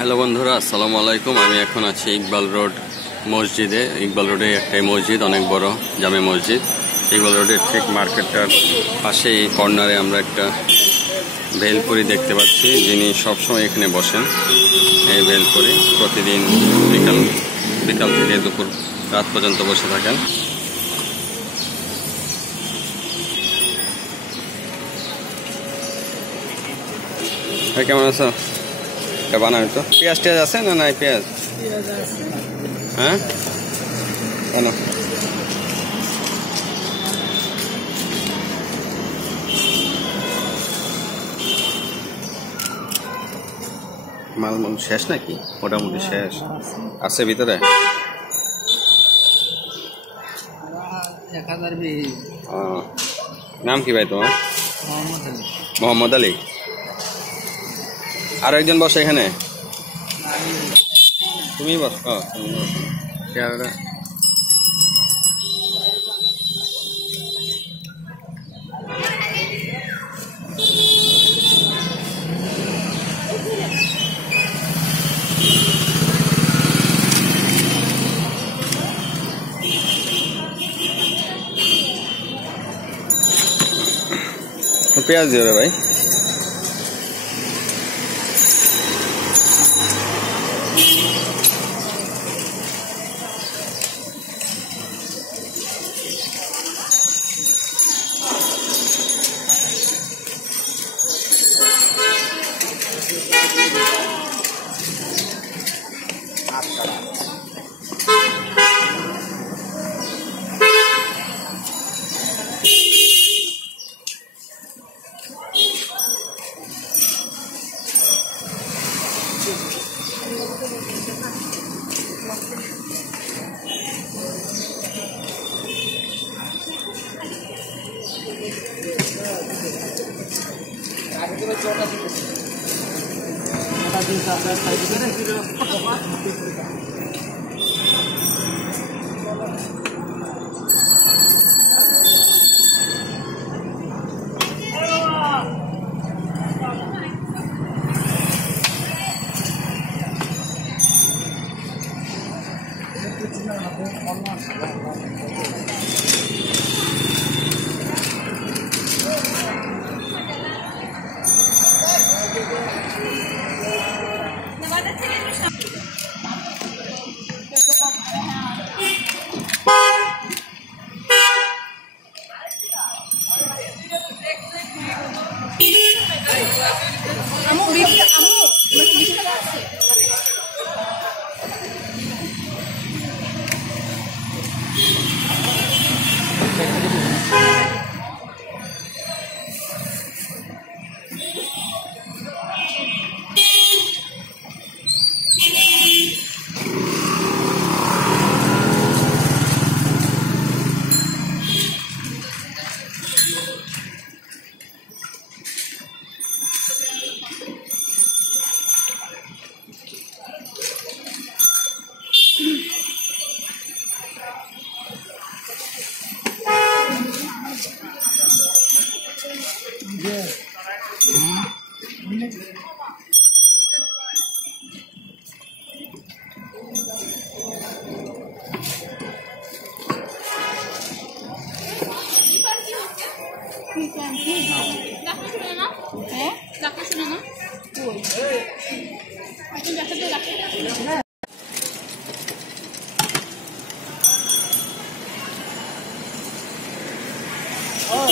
Hello বন্ধুরা, আসসালামু আলাইকুম। আমি এখন আছি ইকবাল রোড মসজিদে। ইকবাল রোডে একটাই মসজিদ, অনেক বড় জামে মসজিদ। ইকবাল রোডের ঠিক মার্কেটটার পাশে এই কর্নারে আমরা একটা ভেলপুরি দেখতে পাচ্ছি, যিনি সবসময় এখানে বসেন। এই ভেলপুরি প্রতিদিন বিকাল থেকে দুপুর রাত পর্যন্ত বসে থাকেন। কেমন আছো? বানাবি তো? পেঁয়াজ টেয়াজ আছে না? নাই পেঁয়াজ? হ্যাঁ, কেন? মাল শেষ নাকি? মোটামুটি শেষ আছে ভিতরে। নাম কি ভাই তোমার? মোহাম্মদ আলী। আর একজন বসে এখানে? তুমি বস। পেঁয়াজ দিও রে ভাই। Oh.